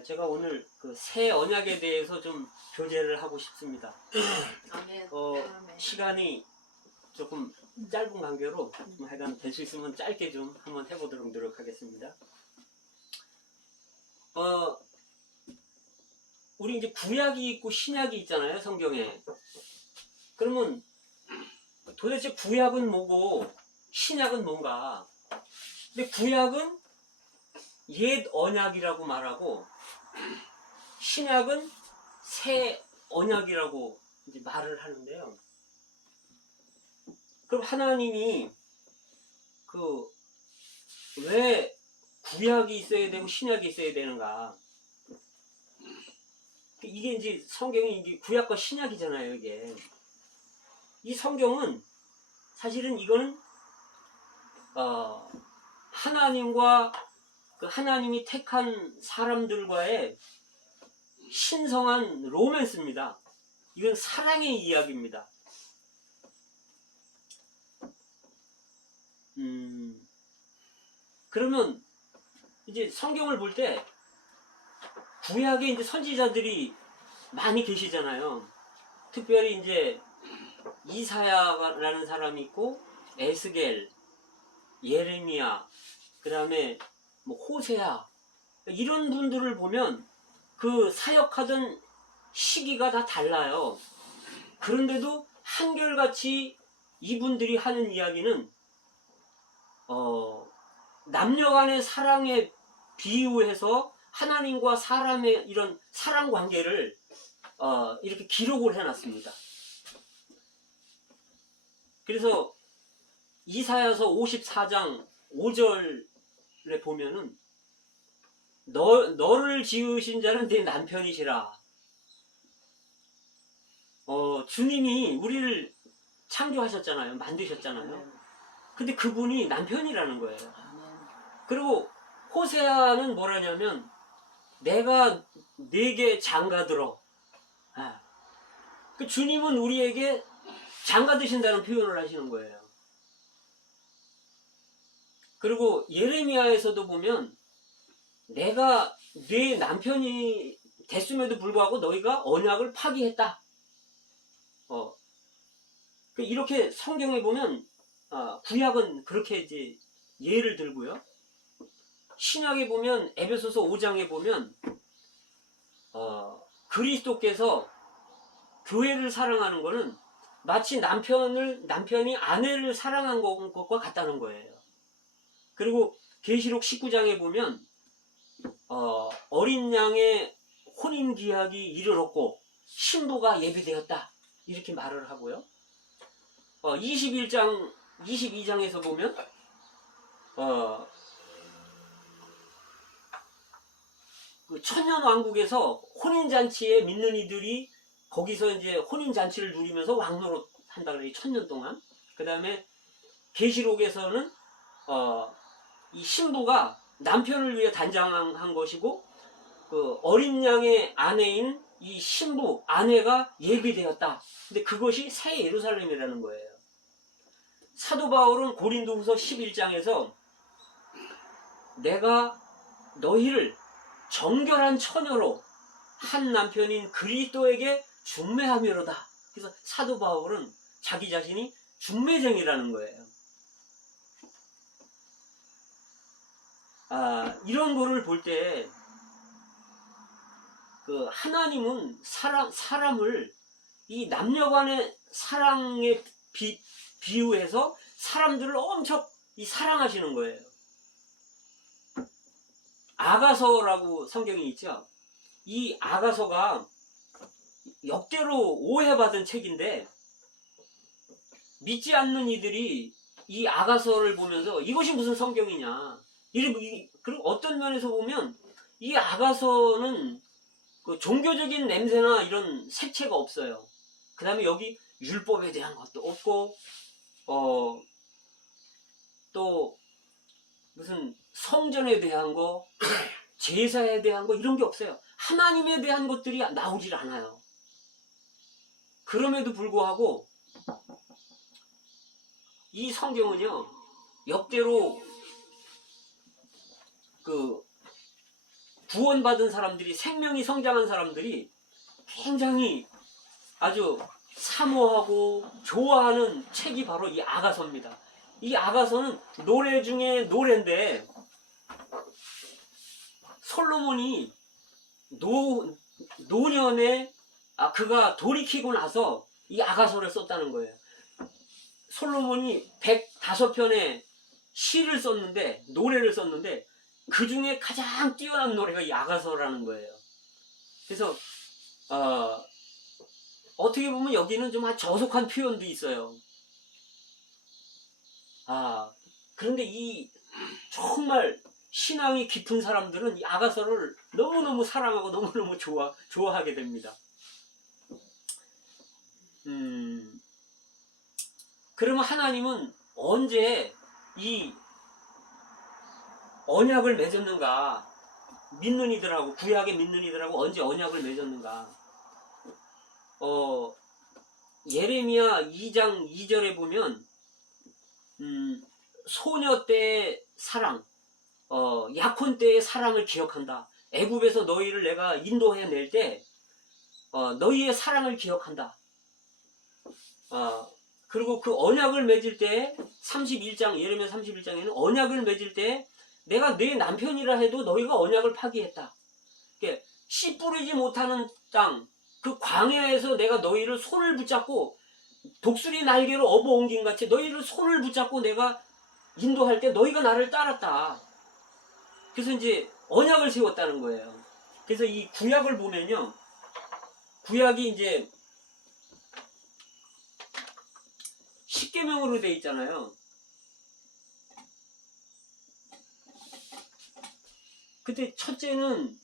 제가 오늘 그 새 언약에 대해서 좀 교제를 하고 싶습니다. 아멘. 시간이 조금 짧은 관계로 하여간 될 수 있으면 짧게 좀 한번 해보도록 노력하겠습니다. 우리 이제 구약이 있고 신약이 있잖아요, 성경에. 그러면 도대체 구약은 뭐고 신약은 뭔가? 근데 구약은 옛 언약이라고 말하고 신약은 새 언약이라고 이제 말을 하는데요. 그럼 하나님이 왜 구약이 있어야 되고 신약이 있어야 되는가? 이게 이제 성경이 이게 구약과 신약이잖아요, 이게. 이 성경은 사실은 이거는 하나님과 하나님이 택한 사람들과의 신성한 로맨스입니다. 이건 사랑의 이야기입니다. 그러면 이제 성경을 볼 때 구약에 이제 선지자들이 많이 계시잖아요. 특별히 이제 이사야라는 사람이 있고 에스겔, 예레미야, 그 다음에 뭐 호세아 이런 분들을 보면 그 사역하던 시기가 다 달라요. 그런데도 한결같이 이분들이 하는 이야기는 남녀 간의 사랑에 비유해서 하나님과 사람의 이런 사랑 관계를 이렇게 기록을 해놨습니다. 그래서 이사야서 54장 5절에 보면은 너를 지으신 자는 내 남편이시라. 주님이 우리를 창조하셨잖아요. 만드셨잖아요. 근데 그분이 남편이라는 거예요. 그리고 호세아는 뭐라냐면 내가 네게 장가들어. 그 주님은 우리에게 장가드신다는 표현을 하시는 거예요. 그리고 예레미야에서도 보면 내가 네 남편이 됐음에도 불구하고 너희가 언약을 파기했다. 이렇게 성경에 보면 구약은 그렇게 이제 예를 들고요. 신약에 보면 에베소서 5장에 보면 그리스도께서 교회를 사랑하는 것은 마치 남편이 아내를 사랑한 것과 같다는 거예요. 그리고 계시록 19장에 보면 어린 양의 혼인 기약이 이르렀고 신부가 예비되었다 이렇게 말을 하고요. 21장 22장에서 보면 그 천년왕국에서 혼인잔치에 믿는 이들이 거기서 이제 혼인잔치를 누리면서 왕노릇 한다 그래요. 1000년 동안. 그 다음에 계시록에서는 이 신부가 남편을 위해 단장한 것이고 그 어린 양의 아내인 이 신부 아내가 예비되었다. 근데 그것이 새 예루살렘이라는 거예요. 사도 바울은 고린도후서 11장에서 내가 너희를 정결한 처녀로 한 남편인 그리스도에게 중매하며로다. 그래서 사도 바울은 자기 자신이 중매쟁이라는 거예요. 이런 거를 볼 때 하나님은 사람을 이 남녀 간의 사랑에 비유해서 사람들을 엄청 사랑하시는 거예요. 아가서라고 성경이 있죠. 이 아가서가 역대로 오해받은 책인데 믿지 않는 이들이 이 아가서를 보면서 이것이 무슨 성경이냐. 그리고 어떤 면에서 보면 이 아가서는 그 종교적인 냄새나 이런 색채가 없어요. 그 다음에 여기 율법에 대한 것도 없고 또 무슨 성전에 대한 거 제사에 대한 거 이런 게 없어요. 하나님에 대한 것들이 나오질 않아요. 그럼에도 불구하고 이 성경은요 역대로 구원받은 사람들이, 생명이 성장한 사람들이 굉장히 아주 사모하고 좋아하는 책이 바로 이 아가서입니다. 이 아가서는 노래 중에 노래인데, 솔로몬이 노년에 그가 돌이키고 나서 이 아가서를 썼다는 거예요. 솔로몬이 105편의 시를 썼는데, 노래를 썼는데, 그 중에 가장 뛰어난 노래가 이 아가서라는 거예요. 그래서 어떻게 보면 여기는 좀 저속한 표현도 있어요. 그런데 이 정말 신앙이 깊은 사람들은 이 아가서를 너무너무 사랑하고 너무너무 좋아하게 됩니다. 그러면 하나님은 언제 이 언약을 맺었는가? 믿는 이들하고, 구약에 믿는 이들하고 언제 언약을 맺었는가? 예레미야 2장 2절에 보면 소녀 때의 사랑, 약혼 때의 사랑을 기억한다. 애굽에서 너희를 내가 인도해낼 때 너희의 사랑을 기억한다. 그리고 그 언약을 맺을 때 31장, 예레미야 31장에는 언약을 맺을 때 내가 내 남편이라 해도 너희가 언약을 파기했다. 씨 뿌리지 못하는 땅, 그 광야에서 내가 너희를 손을 붙잡고 독수리 날개로 업어옮긴 같이 너희를 손을 붙잡고 내가 인도할 때 너희가 나를 따랐다. 그래서 이제 언약을 세웠다는 거예요. 그래서 이 구약을 보면요, 구약이 이제 십계명으로 돼 있잖아요. 그때 첫째는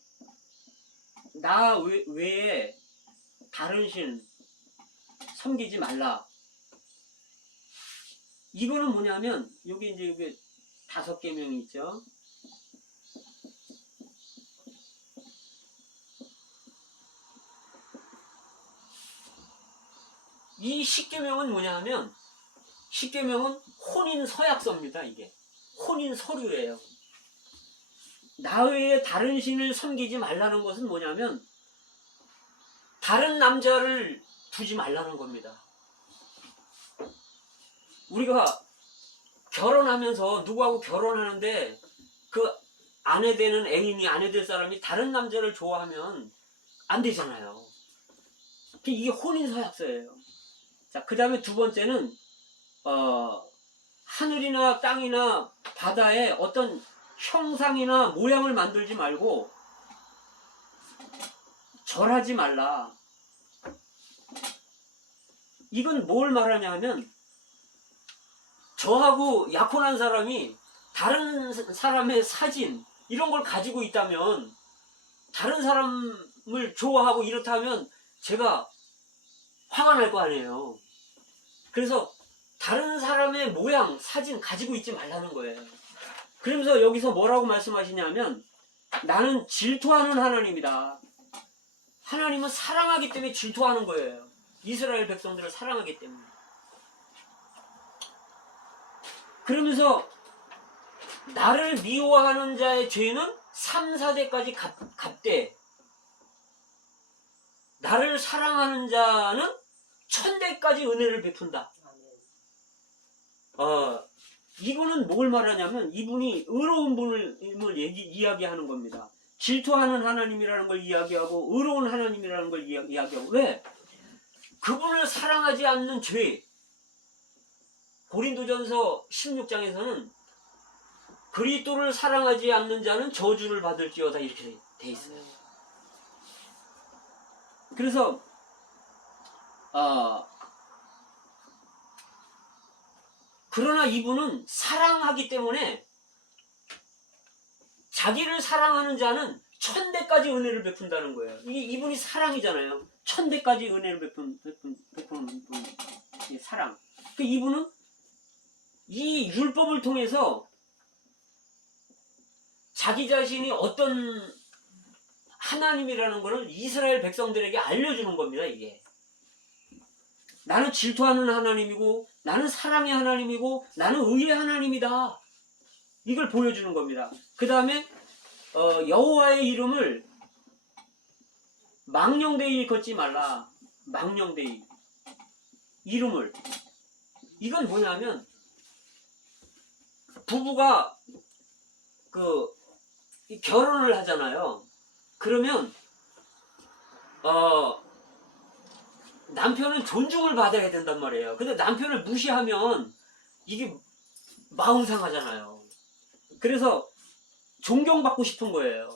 나 외에 다른 신 섬기지 말라. 이거는 뭐냐면, 여기 이제 여기 5계명이 있죠. 이 10계명은 뭐냐면, 10계명은 혼인 서약서입니다. 이게 혼인 서류예요. 나 외에 다른 신을 섬기지 말라는 것은 뭐냐면, 다른 남자를 두지 말라는 겁니다. 우리가 결혼하면서 누구하고 결혼하는데 그 아내 되는 애인이, 아내 될 사람이 다른 남자를 좋아하면 안 되잖아요. 이게 혼인서약서예요. 자, 그 다음에 두 번째는 하늘이나 땅이나 바다에 어떤 형상이나 모양을 만들지 말고 절하지 말라. 이건 뭘 말하냐 하면, 저하고 약혼한 사람이 다른 사람의 사진 이런 걸 가지고 있다면, 다른 사람을 좋아하고 이렇다면 제가 화가 날 거 아니에요. 그래서 다른 사람의 모양, 사진 가지고 있지 말라는 거예요. 그러면서 여기서 뭐라고 말씀하시냐면, 나는 질투하는 하나님이다. 하나님은 사랑하기 때문에 질투하는 거예요. 이스라엘 백성들을 사랑하기 때문에. 그러면서 나를 미워하는 자의 죄는 3, 4대까지 갚되, 나를 사랑하는 자는 1000대까지 은혜를 베푼다. 이거는 뭘 말하냐면, 이분이 의로운 분을 이야기하는 겁니다. 질투하는 하나님이라는 걸 이야기하고 의로운 하나님이라는 걸 이야기하고. 왜? 그분을 사랑하지 않는 죄. 고린도전서 16장에서는 그리스도를 사랑하지 않는 자는 저주를 받을지어다, 이렇게 돼 있어요. 그래서 그러나 이분은 사랑하기 때문에 자기를 사랑하는 자는 1000대까지 은혜를 베푼다는 거예요. 이분이 사랑이잖아요. 1000대까지 은혜를 베푸는 분, 사랑. 이분은 이 율법을 통해서 자기 자신이 어떤 하나님이라는 것을 이스라엘 백성들에게 알려주는 겁니다. 이게 나는 질투하는 하나님이고, 나는 사랑의 하나님이고, 나는 의의 하나님이다. 이걸 보여주는 겁니다. 그 다음에 여호와의 이름을 망령되이 걷지 말라. 망령되이 이름을. 이건 뭐냐면 부부가 결혼을 하잖아요. 그러면 남편은 존중을 받아야 된단 말이에요. 근데 남편을 무시하면 이게 마음 상하잖아요. 그래서 존경받고 싶은 거예요.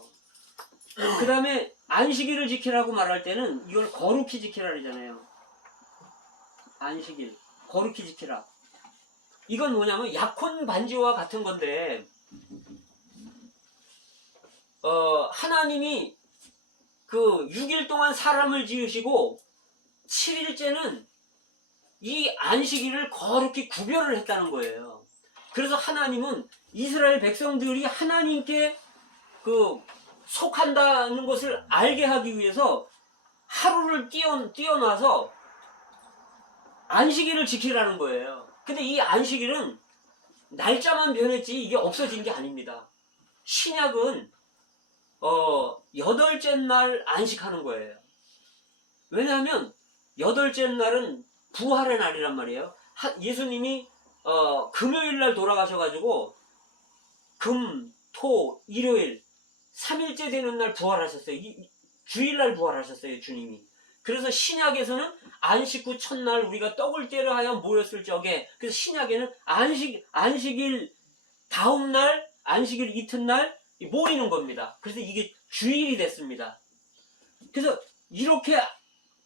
그 다음에 안식일을 지키라고 말할 때는 이걸 거룩히 지키라 그러잖아요. 안식일 거룩히 지키라. 이건 뭐냐면 약혼 반지와 같은 건데 하나님이 6일 동안 사람을 지으시고 7일째는 이 안식일을 거룩히 구별을 했다는 거예요. 그래서 하나님은 이스라엘 백성들이 하나님께 속한다는 것을 알게 하기 위해서 하루를 띄어놔서 안식일을 지키라는 거예요. 근데 이 안식일은 날짜만 변했지 이게 없어진 게 아닙니다. 신약은 8째 날 안식하는 거예요. 왜냐하면 8째 날은 부활의 날이란 말이에요. 예수님이 금요일 날 돌아가셔가지고 금, 토, 일요일 3일째 되는 날 부활하셨어요. 주일날 부활하셨어요, 주님이. 그래서 신약에서는 안식 후 첫날 우리가 떡을 떼려 하여 모였을 적에, 그래서 신약에는 안식일 다음날, 안식일 이튿날 모이는 겁니다. 그래서 이게 주일이 됐습니다. 그래서 이렇게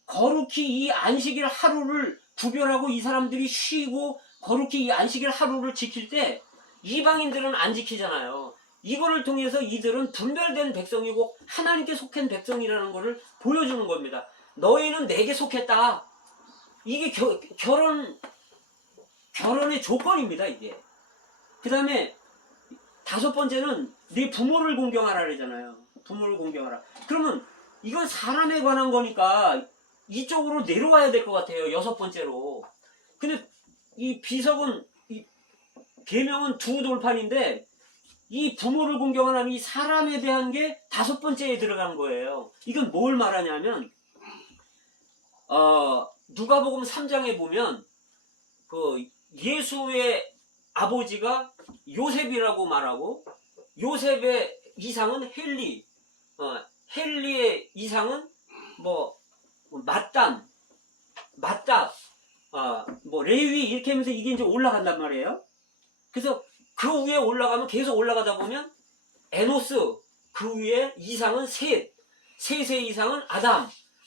거룩히 이 안식일 하루를 구별하고 이 사람들이 쉬고 거룩히 이 안식일 하루를 지킬 때 이방인들은 안 지키잖아요. 이거를 통해서 이들은 분별된 백성이고 하나님께 속한 백성이라는 것을 보여주는 겁니다. 너희는 내게 속했다. 이게 결혼의 조건입니다, 이게. 그 다음에 5번째는 네 부모를 공경하라 그러잖아요. 부모를 공경하라. 그러면 이건 사람에 관한 거니까 이쪽으로 내려와야 될 것 같아요. 6번째로. 근데 이 비석은, 이 계명은 2돌판인데 이 부모를 공경하는 이 사람에 대한 게 5번째에 들어간 거예요. 이건 뭘 말하냐면 누가복음 3장에 보면 예수의 아버지가 요셉이라고 말하고 요셉의 이상은 헬리, 헬리의 이상은 맏단, 레위 이렇게 하면서 이게 이제 올라간단 말이에요. 그래서 그 위에 올라가면 계속 올라가다 보면 에노스, 그 위에 이상은 셋, 셋의 이상은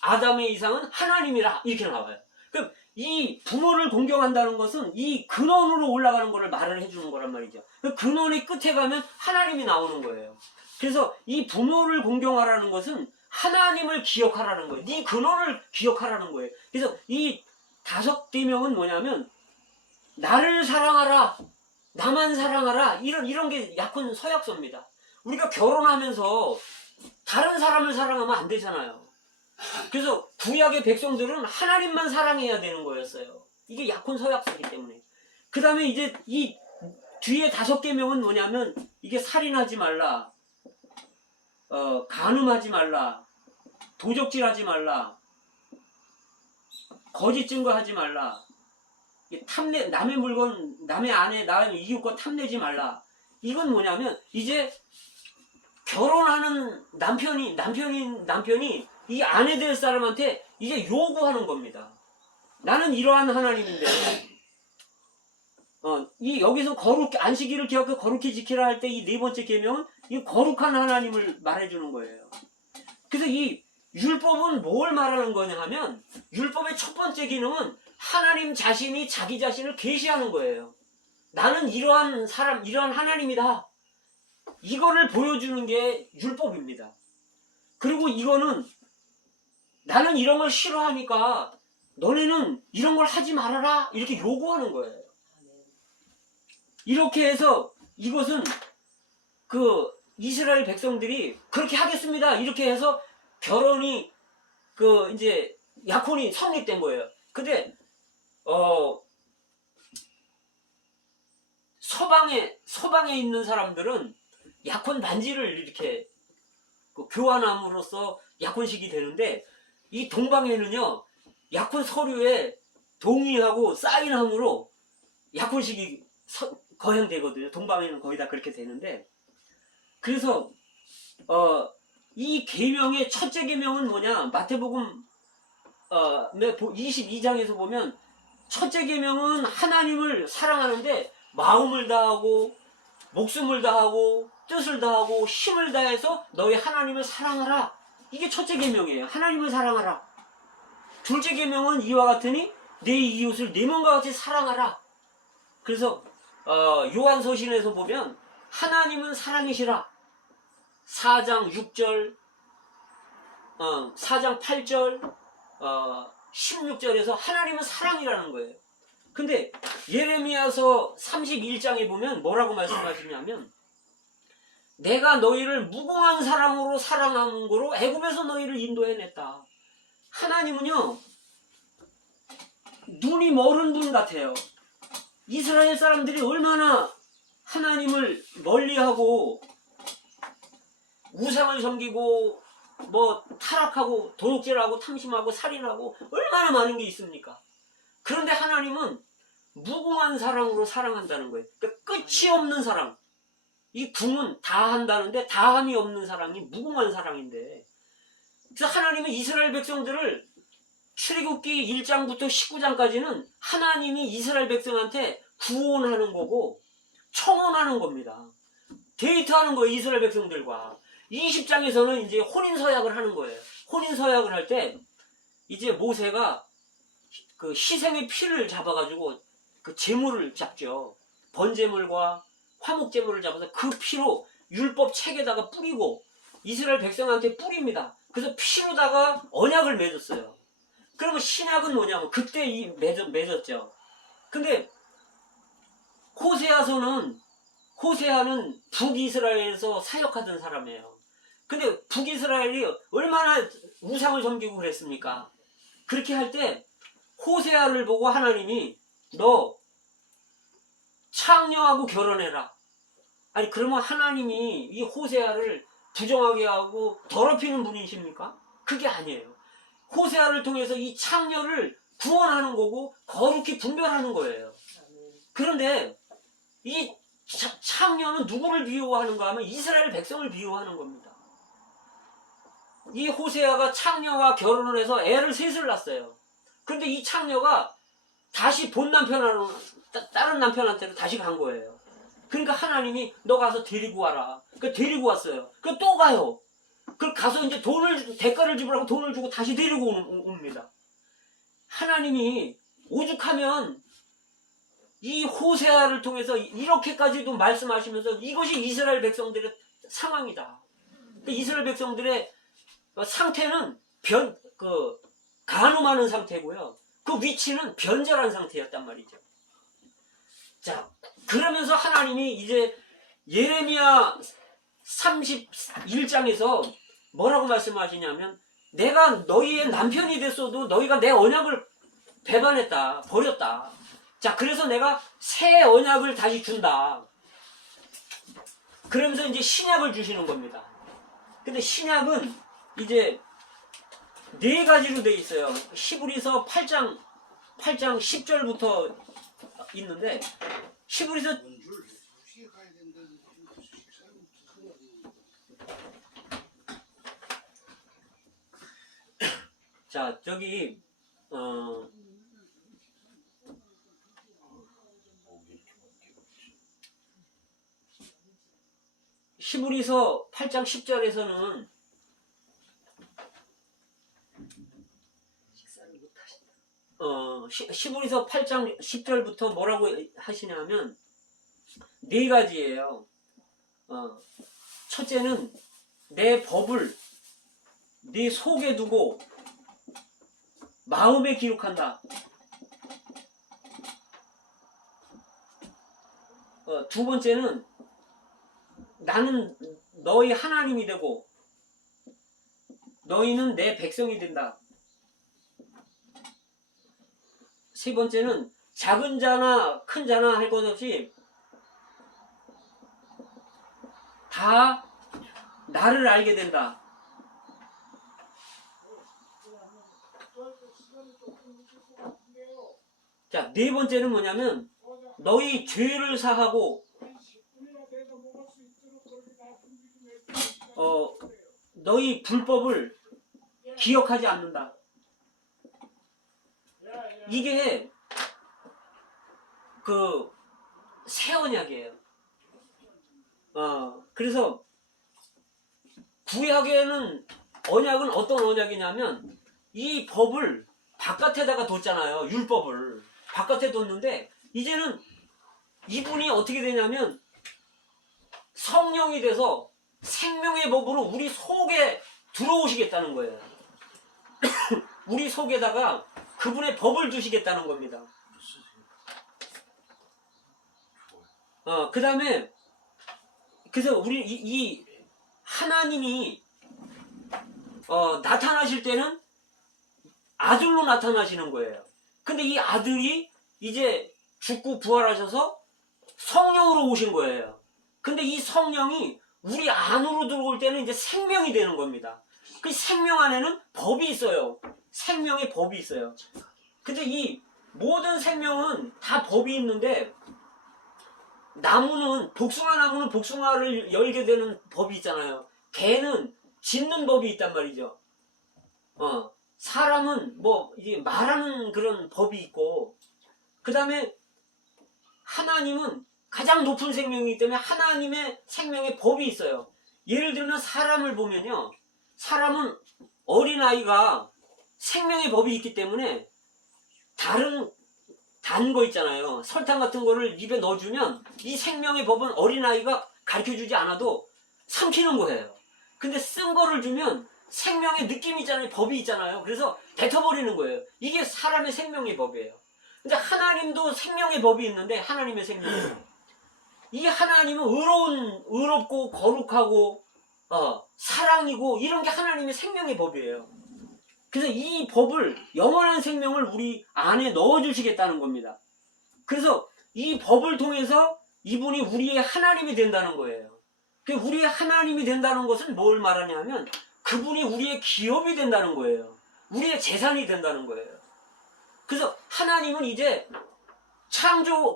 아담의 이상은 하나님이라 이렇게 나와요. 그럼 이 부모를 공경한다는 것은 이 근원으로 올라가는 것을 말을 해주는 거란 말이죠. 그 근원의 끝에 가면 하나님이 나오는 거예요. 그래서 이 부모를 공경하라는 것은 하나님을 기억하라는 거예요. 네 근원을 기억하라는 거예요. 그래서 이 5계명은 뭐냐면 나를 사랑하라, 나만 사랑하라, 이런 게 약혼 서약서입니다. 우리가 결혼하면서 다른 사람을 사랑하면 안 되잖아요. 그래서 구약의 백성들은 하나님만 사랑해야 되는 거였어요. 이게 약혼 서약서이기 때문에. 그 다음에 이제 이 뒤에 5계명은 뭐냐면 이게 살인하지 말라, 간음하지 말라, 도적질하지 말라, 거짓 증거하지 말라, 탐내, 남의 물건, 남의 아내, 남의 이웃과 탐내지 말라. 이건 뭐냐면 이제 결혼하는 남편이 이 아내 될 사람한테 이제 요구하는 겁니다. 나는 이러한 하나님인데 여기서 안식일을 기억해 거룩히 지키라 할 때 이 4번째 계명은 이 거룩한 하나님을 말해주는 거예요. 그래서 이 율법은 뭘 말하는 거냐 하면 율법의 첫 번째 기능은 하나님 자신이 자기 자신을 계시하는 거예요. 나는 이러한 사람, 이러한 하나님이다. 이거를 보여주는 게 율법입니다. 그리고 이거는 나는 이런 걸 싫어하니까 너네는 이런 걸 하지 말아라 이렇게 요구하는 거예요. 이렇게 해서 이것은 이스라엘 백성들이 그렇게 하겠습니다 이렇게 해서 결혼이 이제 약혼이 성립된 거예요. 근데 서방에 있는 사람들은 약혼 반지를 이렇게 교환함으로써 약혼식이 되는데, 이 동방에는요 약혼 서류에 동의하고 사인함으로 약혼식이 거행되거든요. 동방에는 거의 다 그렇게 되는데, 그래서 이 계명의 첫째 계명은 뭐냐? 마태복음 22장에서 보면 첫째 계명은 하나님을 사랑하는데 마음을 다하고 목숨을 다하고 뜻을 다하고 힘을 다해서 너희 하나님을 사랑하라. 이게 첫째 계명이에요. 하나님을 사랑하라. 둘째 계명은 이와 같으니 내 이웃을 내 몸과 같이 사랑하라. 그래서 요한서신에서 보면 하나님은 사랑이시라. 4장 6절 4장 8절 16절에서 하나님은 사랑이라는 거예요. 근데 예레미야서 31장에 보면 뭐라고 말씀하시냐면, 내가 너희를 무궁한 사랑으로 사랑하는 거로 애굽에서 너희를 인도해냈다. 하나님은요 눈이 멀은 분 같아요. 이스라엘 사람들이 얼마나 하나님을 멀리하고 우상을 섬기고 뭐 타락하고 도둑질하고 탐심하고 살인하고 얼마나 많은 게 있습니까? 그런데 하나님은 무궁한 사랑으로 사랑한다는 거예요. 그러니까 끝이 없는 사랑. 이 궁은 다 한다는데 다함이 없는 사랑이 무궁한 사랑인데, 그래서 하나님은 이스라엘 백성들을 출애굽기 1장부터 19장까지는 하나님이 이스라엘 백성한테 구원하는 거고 청혼하는 겁니다. 데이트하는 거예요, 이스라엘 백성들과. 20장에서는 이제 혼인서약을 하는 거예요. 혼인서약을 할 때 이제 모세가 그 희생의 피를 잡아가지고 그 제물을 잡죠. 번제물과 화목제물을 잡아서 그 피로 율법 책에다가 뿌리고 이스라엘 백성한테 뿌립니다. 그래서 피로다가 언약을 맺었어요. 그러면 신약은 뭐냐면 그때 맺었죠. 근데 호세아는 북이스라엘에서 사역하던 사람이에요. 근데 북이스라엘이 얼마나 우상을 섬기고 그랬습니까? 그렇게 할 때 호세아를 보고 하나님이 너 창녀하고 결혼해라. 아니 그러면 하나님이 이 호세아를 부정하게 하고 더럽히는 분이십니까? 그게 아니에요. 호세아를 통해서 이 창녀를 구원하는 거고 거룩히 분별하는 거예요. 그런데 이 창녀는 누구를 비유하는가 하면 이스라엘 백성을 비유하는 겁니다. 이 호세아가 창녀와 결혼을 해서 애를 셋을 낳았어요. 그런데 이 창녀가 다시 본 남편으로 다른 남편한테로 다시 간 거예요. 그러니까 하나님이 너 가서 데리고 와라. 그 데리고 왔어요. 그 또 가요. 그 가서 이제 대가를 지불하고 돈을 주고 다시 데리고 옵니다. 하나님이 오죽하면 이 호세아를 통해서 이렇게까지도 말씀하시면서 이것이 이스라엘 백성들의 상황이다. 이스라엘 백성들의 상태는 간음하는 상태고요. 그 위치는 변절한 상태였단 말이죠. 자, 그러면서 하나님이 이제 예레미야 31장에서 뭐라고 말씀하시냐면, 내가 너희의 남편이 됐어도 너희가 내 언약을 배반했다, 버렸다. 자, 그래서 내가 새 언약을 다시 준다. 그러면서 이제 신약을 주시는 겁니다. 근데 신약은 이제 네 가지로 돼 있어요. 히브리서 8장 10절부터 있는데, 히브리서 자, 저기 히브리서 8장 10절에서는 히브리서 8장 10절부터 뭐라고 하시냐면 네 가지예요. 첫째는 내 법을 네 속에 두고 마음에 기록한다. 두 번째는 나는 너희 하나님이 되고 너희는 내 백성이 된다. 세 번째는 작은 자나 큰 자나 할 것 없이 다 나를 알게 된다. 자, 네 번째는 뭐냐면 너희 죄를 사하고 너희 불법을 기억하지 않는다. 이게 그 새 언약이에요. 그래서 구약에는 언약은 어떤 언약이냐면 이 법을 바깥에다가 뒀잖아요. 율법을 바깥에 뒀는데 이제는 이분이 어떻게 되냐면 성령이 돼서 생명의 법으로 우리 속에 들어오시겠다는 거예요. 우리 속에다가 그분의 법을 두시겠다는 겁니다. 그 다음에 그래서 우리 이 하나님이 나타나실 때는 아들로 나타나시는 거예요. 근데 이 아들이 이제 죽고 부활하셔서 성령으로 오신 거예요. 근데 이 성령이 우리 안으로 들어올 때는 이제 생명이 되는 겁니다. 그 생명 안에는 법이 있어요. 생명의 법이 있어요. 근데 이 모든 생명은 다 법이 있는데 나무는 복숭아 나무는 복숭아를 열게 되는 법이 있잖아요. 개는 짖는 법이 있단 말이죠. 사람은 뭐 이제 말하는 그런 법이 있고, 그 다음에 하나님은 가장 높은 생명이기 때문에 하나님의 생명의 법이 있어요. 예를 들면 사람을 보면요, 사람은 어린아이가 생명의 법이 있기 때문에 다른 단 거 있잖아요. 설탕 같은 거를 입에 넣어주면 이 생명의 법은 어린아이가 가르쳐주지 않아도 삼키는 거예요. 근데 쓴 거를 주면 생명의 느낌이 있잖아요. 법이 있잖아요. 그래서 뱉어버리는 거예요. 이게 사람의 생명의 법이에요. 근데 하나님도 생명의 법이 있는데 하나님의 생명의 법. 이 하나님은 의롭고 거룩하고 사랑이고 이런 게 하나님의 생명의 법이에요. 그래서 이 법을 영원한 생명을 우리 안에 넣어주시겠다는 겁니다. 그래서 이 법을 통해서 이분이 우리의 하나님이 된다는 거예요. 우리의 하나님이 된다는 것은 뭘 말하냐면 그분이 우리의 기업이 된다는 거예요. 우리의 재산이 된다는 거예요. 그래서 하나님은 이제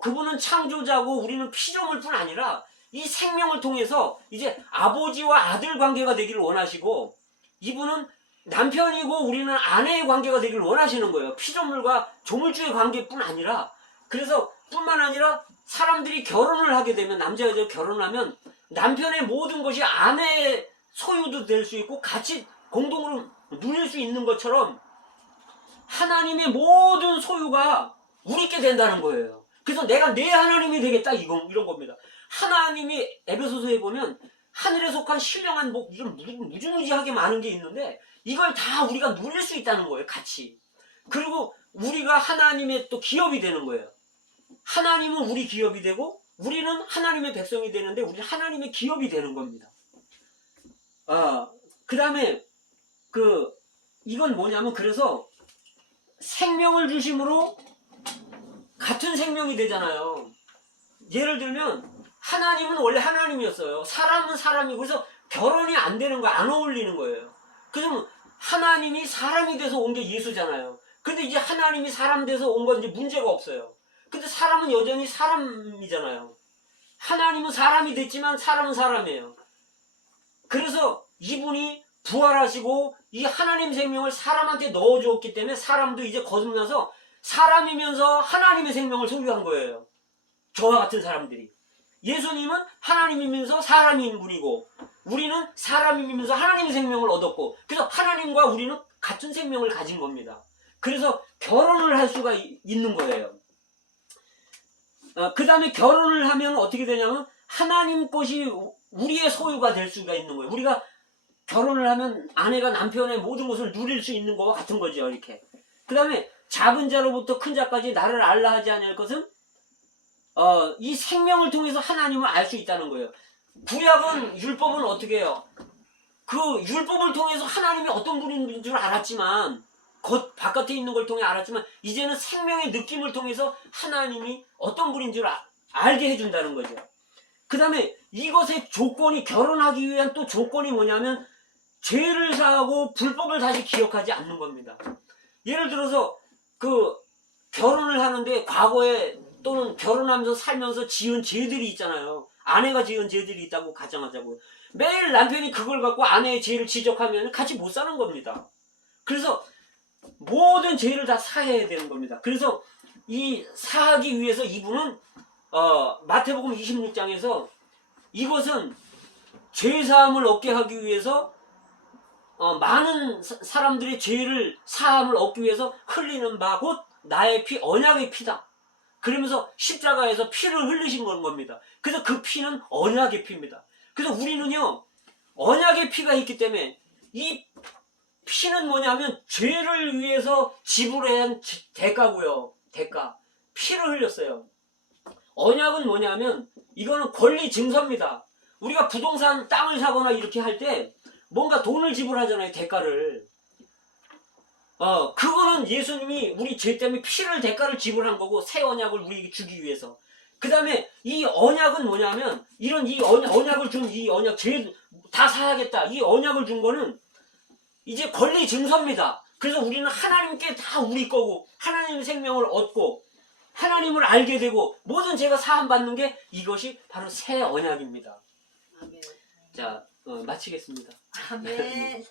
그분은 창조자고 우리는 피조물 뿐 아니라 이 생명을 통해서 이제 아버지와 아들 관계가 되기를 원하시고, 이분은 남편이고 우리는 아내의 관계가 되기를 원하시는 거예요. 피조물과 조물주의 관계뿐 아니라. 그래서 뿐만 아니라 사람들이 결혼을 하게 되면, 남자 여자 결혼하면 남편의 모든 것이 아내의 소유도 될 수 있고 같이 공동으로 누릴 수 있는 것처럼 하나님의 모든 소유가 우리께 된다는 거예요. 그래서 내가 내 하나님이 되겠다, 이런 겁니다. 하나님이 에베소서에 보면 하늘에 속한 신령한 뭐 이런 무지무지하게 많은 게 있는데 이걸 다 우리가 누릴 수 있다는 거예요, 같이. 그리고 우리가 하나님의 또 기업이 되는 거예요. 하나님은 우리 기업이 되고 우리는 하나님의 백성이 되는데 우리는 하나님의 기업이 되는 겁니다. 그 다음에 이건 뭐냐면, 그래서 생명을 주심으로 같은 생명이 되잖아요. 예를 들면 하나님은 원래 하나님이었어요. 사람은 사람이고, 그래서 결혼이 안 되는 거예요. 안 어울리는 거예요. 그래서 하나님이 사람이 돼서 온 게 예수잖아요. 근데 이제 하나님이 사람 돼서 온 건 이제 문제가 없어요. 근데 사람은 여전히 사람이잖아요. 하나님은 사람이 됐지만 사람은 사람이에요. 그래서 이분이 부활하시고 이 하나님 생명을 사람한테 넣어주었기 때문에 사람도 이제 거듭나서 사람이면서 하나님의 생명을 소유한 거예요. 저와 같은 사람들이. 예수님은 하나님이면서 사람인 분이고 우리는 사람이면서 하나님의 생명을 얻었고, 그래서 하나님과 우리는 같은 생명을 가진 겁니다. 그래서 결혼을 할 수가 있는 거예요. 그 다음에 결혼을 하면 어떻게 되냐면 하나님 것이 우리의 소유가 될 수가 있는 거예요. 우리가 결혼을 하면 아내가 남편의 모든 것을 누릴 수 있는 것과 같은 거죠, 이렇게. 그 다음에 작은 자로부터 큰 자까지 나를 알라 하지 않을 것은 이 생명을 통해서 하나님을 알 수 있다는 거예요. 구약은 율법은 어떻게 해요? 그 율법을 통해서 하나님이 어떤 분인 줄 알았지만, 겉 바깥에 있는 걸 통해 알았지만 이제는 생명의 느낌을 통해서 하나님이 어떤 분인 줄 알게 해준다는 거죠. 그 다음에 이것의 조건이, 결혼하기 위한 또 조건이 뭐냐면 죄를 사하고 불법을 다시 기억하지 않는 겁니다. 예를 들어서 결혼을 하는데 과거에 또는 결혼하면서 살면서 지은 죄들이 있잖아요. 아내가 지은 죄들이 있다고 가정하자고요. 매일 남편이 그걸 갖고 아내의 죄를 지적하면 같이 못 사는 겁니다. 그래서 모든 죄를 다 사해야 되는 겁니다. 그래서 이 사하기 위해서 이분은 마태복음 26장에서 이것은 죄사함을 얻게 하기 위해서 많은 사람들의 죄를 사함을 얻기 위해서 흘리는 바 곧 나의 피, 언약의 피다. 그러면서 십자가에서 피를 흘리신 겁니다. 그래서 그 피는 언약의 피입니다. 그래서 우리는요, 언약의 피가 있기 때문에 이 피는 뭐냐면 죄를 위해서 지불해야 한 대가고요. 대가. 피를 흘렸어요. 언약은 뭐냐면 이거는 권리 증서입니다. 우리가 부동산 땅을 사거나 이렇게 할 때 뭔가 돈을 지불하잖아요. 대가를. 그거는 예수님이 우리 죄 때문에 피를 대가를 지불한 거고 새 언약을 우리에게 주기 위해서. 그 다음에 이 언약은 뭐냐면 이런 이 언약을 준 이 언약 죄 다 사야겠다. 이 언약을 준 거는 이제 권리 증서입니다. 그래서 우리는 하나님께 다 우리 거고 하나님의 생명을 얻고 하나님을 알게 되고 모든 죄가 사함 받는 게 이것이 바로 새 언약입니다. 아멘. 자, 마치겠습니다. 아멘.